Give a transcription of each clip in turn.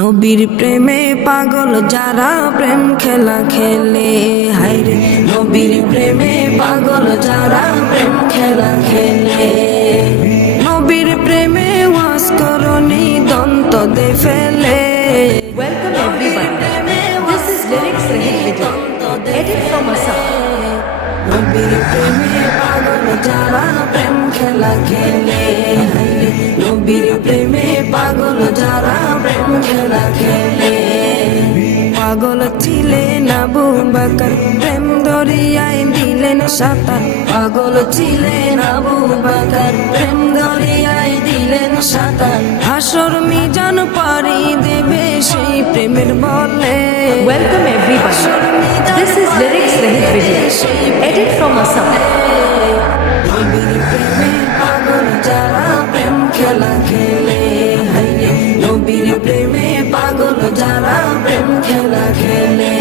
নবীর প্রেমে পাগল যারা প্রেম খেলা খেলে, হায়রে নবীর প্রেমে পাগল যারা প্রেম খেলা খেলে। নবীর প্রেমে ওয়াজ করনি দন্ত দে ফেলে। Welcome everybody. This is lyrics Rahit video. Edit from Asa. নবীর প্রেমে পাগল যারা প্রেম খেলা খেলে, হায়রে নবীর প্রেমে পাগল যারা প্রেম খেলা খেলে। পাগল ছিলেন আবু বকর, প্রেম দরিয়ায় দিলেন সাঁতার। পাগল ছিলেন আবু বকর, প্রেম দরিয়ায় দিলেন সাঁতার। হাসর মিজান পারি দেবে সেই প্রেমের বলে। Welcome everybody. This is lyrics Rahit video. Edit from Asa. নবীর প্রেমে পাগল যারা প্রেম খেলা খেলে, হায়রে নবীর প্রেমে পাগল যারা প্রেম খেলা খেলে।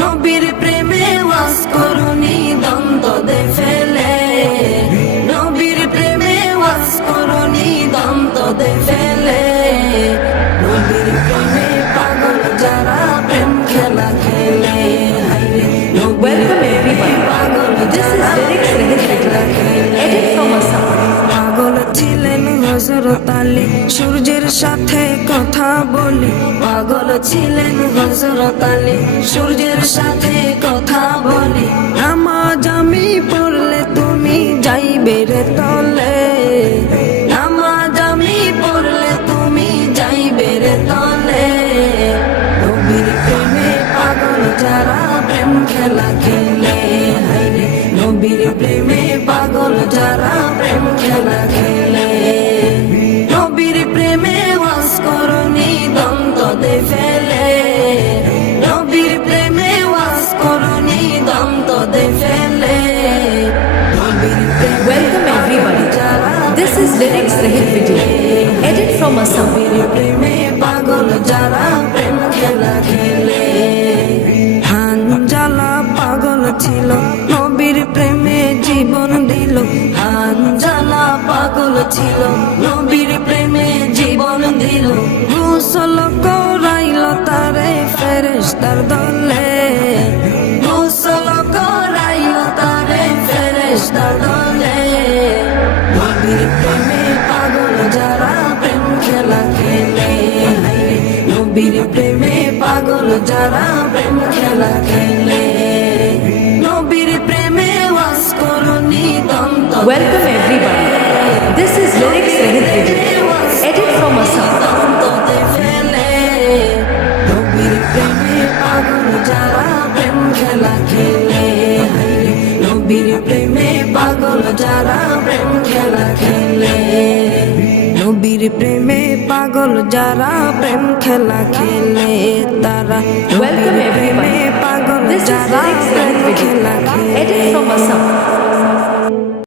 নবীর প্রেমে ওয়াজ করনি দ্বন্দ্ব দে ফেলে। নবীর প্রেমে ওয়াজ করনি দ্বন্দ্ব দে ফেলে। নবীর প্রেমে পাগল যারা প্রেম খেলা খেলে, হায়রে নবীর Welcome everybody. পাগল This is lyrics Rahit video. Edit from Asa. পাগল ছিলেন হযরত আলী, সূর্যের সাথে কথা বলি। পাগল ছিলেন হযরত আলী, সূর্যের সাথে কথা বলি। নামাজ আমি পড়লে তুমি যাইবে রে তলে। নামাজ আমি পড়লে তুমি যাইবে রে তলে। নবীর প্রেমে পাগল যারা প্রেম খেলা খেলে, হায়রে নবীর প্রেমে পাগল যারা প্রেম খেলা খেলে। নবীর প্রেমে ওয়াজ করনি দ্বন্দ্ব দে ফেলে। নবীর প্রেমে ওয়াজ করনি দ্বন্দ্ব দে ফেলে। নবীর প্রেমে Welcome everybody. This is lyrics Rahit video. Edit from Asa. নবীর প্রেমে পাগল যারা প্রেম খেলা খেলে। হানজালা পাগল ছিল, নবীর প্রেমে জীবন দিল। হানজালা পাগল ছিল, নবীর প্রেমে জীবন দিল। গোসল করাইল তারে ফেরেশতার দলে। গোসল করাইল তারে ফেরেশতার দলে। নবীর প্রেমে পাগল যারা প্রেম খেলা খেলে, হায়রে নবীর প্রেমে পাগল যারা প্রেম খেলা খেলে। নবীর প্রেমে ওয়াজ করনি দ্বন্দ্ব দে Welcome everybody. This is lyrics Rahit video. Edit from Asa. দ্বন্দ্ব দে ফেলে। নবীর প্রেমে পাগল যারা প্রেম খেলা খেলে, হায়রে নবীর প্রেমে পাগল যারা প্রেম খেলা খেলে। নবীর প্রেমে পাগল যারা প্রেম খেলা খেলে, তারা Welcome নবীর প্রেমে everybody. পাগল This is যারা lyrics প্রেম Rahit খেলা video. খেলে। Edit from Asa.